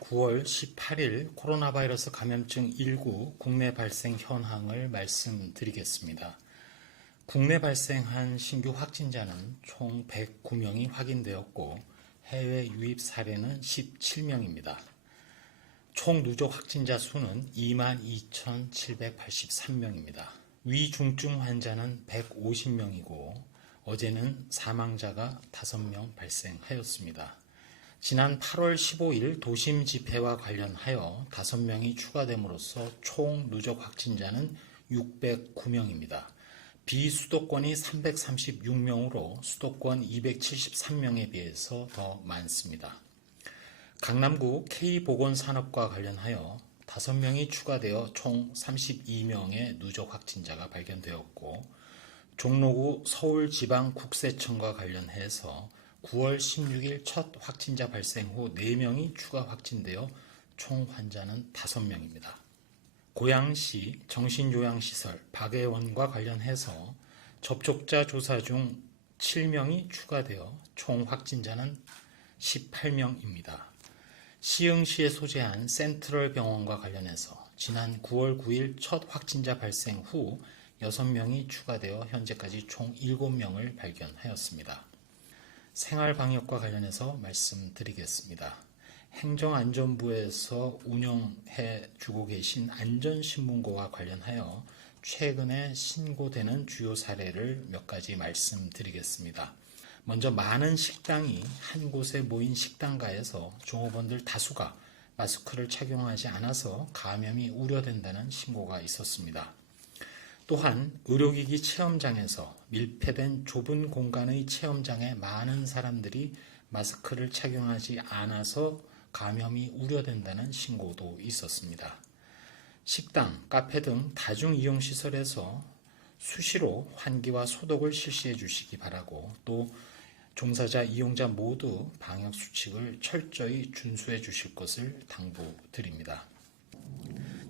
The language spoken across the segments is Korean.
9월 18일 코로나 바이러스 감염증 19 국내 발생 현황을 말씀드리겠습니다. 국내 발생한 신규 확진자는 총 109명이 확인되었고 해외 유입 사례는 17명입니다. 총 누적 확진자 수는 22,783명입니다. 위중증 환자는 150명이고 어제는 사망자가 5명 발생하였습니다. 지난 8월 15일 도심 집회와 관련하여 5명이 추가됨으로써 총 누적 확진자는 609명입니다. 비수도권이 336명으로 수도권 273명에 비해서 더 많습니다. 강남구 K보건산업과 관련하여 5명이 추가되어 총 32명의 누적 확진자가 발견되었고 종로구 서울지방국세청과 관련해서 9월 16일 첫 확진자 발생 후 4명이 추가 확진되어 총 환자는 5명입니다. 고양시 정신요양시설 박애원과 관련해서 접촉자 조사 중 7명이 추가되어 총 확진자는 18명입니다. 시흥시에 소재한 센트럴 병원과 관련해서 지난 9월 9일 첫 확진자 발생 후 6명이 추가되어 현재까지 총 7명을 발견하였습니다. 생활 방역과 관련해서 말씀드리겠습니다. 행정안전부에서 운영해 주고 계신 안전신문고와 관련하여 최근에 신고되는 주요 사례를 몇 가지 말씀드리겠습니다. 먼저 많은 식당이 한 곳에 모인 식당가에서 종업원들 다수가 마스크를 착용하지 않아서 감염이 우려된다는 신고가 있었습니다. 또한 의료기기 체험장에서 밀폐된 좁은 공간의 체험장에 많은 사람들이 마스크를 착용하지 않아서 감염이 우려된다는 신고도 있었습니다. 식당, 카페 등 다중이용시설에서 수시로 환기와 소독을 실시해 주시기 바라고 또 종사자, 이용자 모두 방역 수칙을 철저히 준수해 주실 것을 당부드립니다.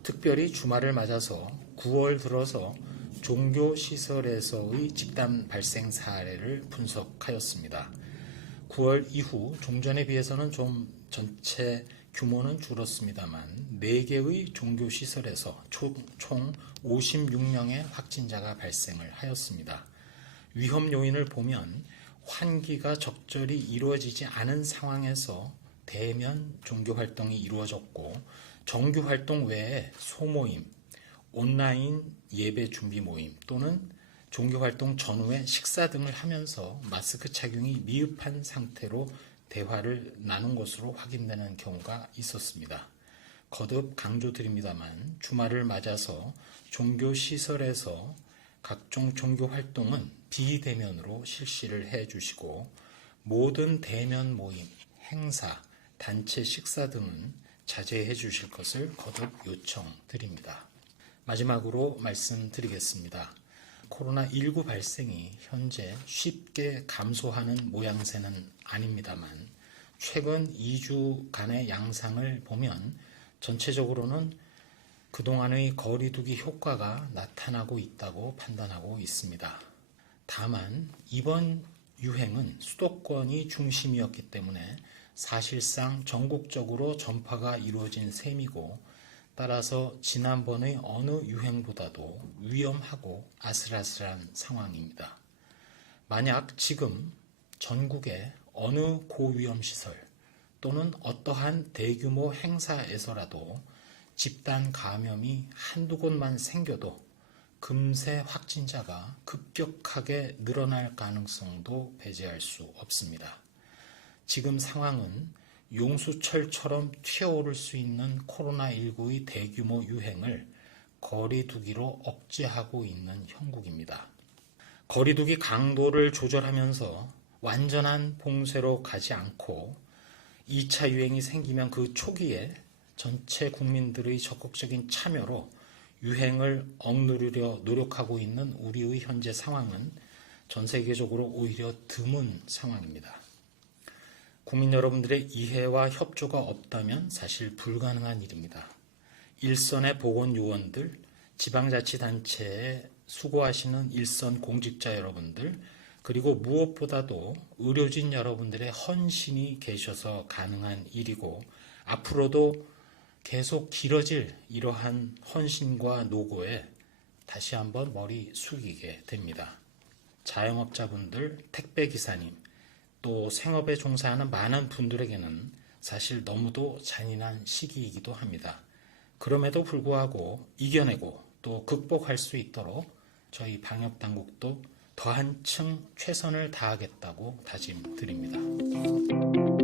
특별히 주말을 맞아서 9월 들어서 종교시설에서의 집단 발생 사례를 분석하였습니다. 9월 이후 종전에 비해서는 좀 전체 규모는 줄었습니다만 4개의 종교시설에서 총 56명의 확진자가 발생을 하였습니다. 위험 요인을 보면 환기가 적절히 이루어지지 않은 상황에서 대면 종교 활동이 이루어졌고 정규 활동 외에 소모임, 온라인 예배 준비 모임 또는 종교 활동 전후에 식사 등을 하면서 마스크 착용이 미흡한 상태로 대화를 나눈 것으로 확인되는 경우가 있었습니다. 거듭 강조드립니다만 주말을 맞아서 종교 시설에서 각종 종교 활동은 비대면으로 실시를 해 주시고 모든 대면 모임, 행사, 단체 식사 등은 자제해 주실 것을 거듭 요청드립니다. 마지막으로 말씀드리겠습니다. 코로나19 발생이 현재 쉽게 감소하는 모양새는 아닙니다만 최근 2주간의 양상을 보면 전체적으로는 그동안의 거리두기 효과가 나타나고 있다고 판단하고 있습니다. 다만 이번 유행은 수도권이 중심이었기 때문에 사실상 전국적으로 전파가 이루어진 셈이고 따라서 지난번의 어느 유행보다도 위험하고 아슬아슬한 상황입니다. 만약 지금 전국의 어느 고위험 시설 또는 어떠한 대규모 행사에서라도 집단 감염이 한두 곳만 생겨도 금세 확진자가 급격하게 늘어날 가능성도 배제할 수 없습니다. 지금 상황은 용수철처럼 튀어오를 수 있는 코로나19의 대규모 유행을 거리두기로 억제하고 있는 형국입니다. 거리두기 강도를 조절하면서 완전한 봉쇄로 가지 않고 2차 유행이 생기면 그 초기에 전체 국민들의 적극적인 참여로 유행을 억누르려 노력하고 있는 우리의 현재 상황은 전 세계적으로 오히려 드문 상황입니다. 국민 여러분들의 이해와 협조가 없다면 사실 불가능한 일입니다. 일선의 보건 요원들, 지방자치단체에 수고하시는 일선 공직자 여러분들, 그리고 무엇보다도 의료진 여러분들의 헌신이 계셔서 가능한 일이고 앞으로도 계속 길어질 이러한 헌신과 노고에 다시 한번 머리 숙이게 됩니다. 자영업자분들, 택배기사님, 또 생업에 종사하는 많은 분들에게는 사실 너무도 잔인한 시기이기도 합니다. 그럼에도 불구하고 이겨내고 또 극복할 수 있도록 저희 방역 당국도 더 한층 최선을 다하겠다고 다짐드립니다.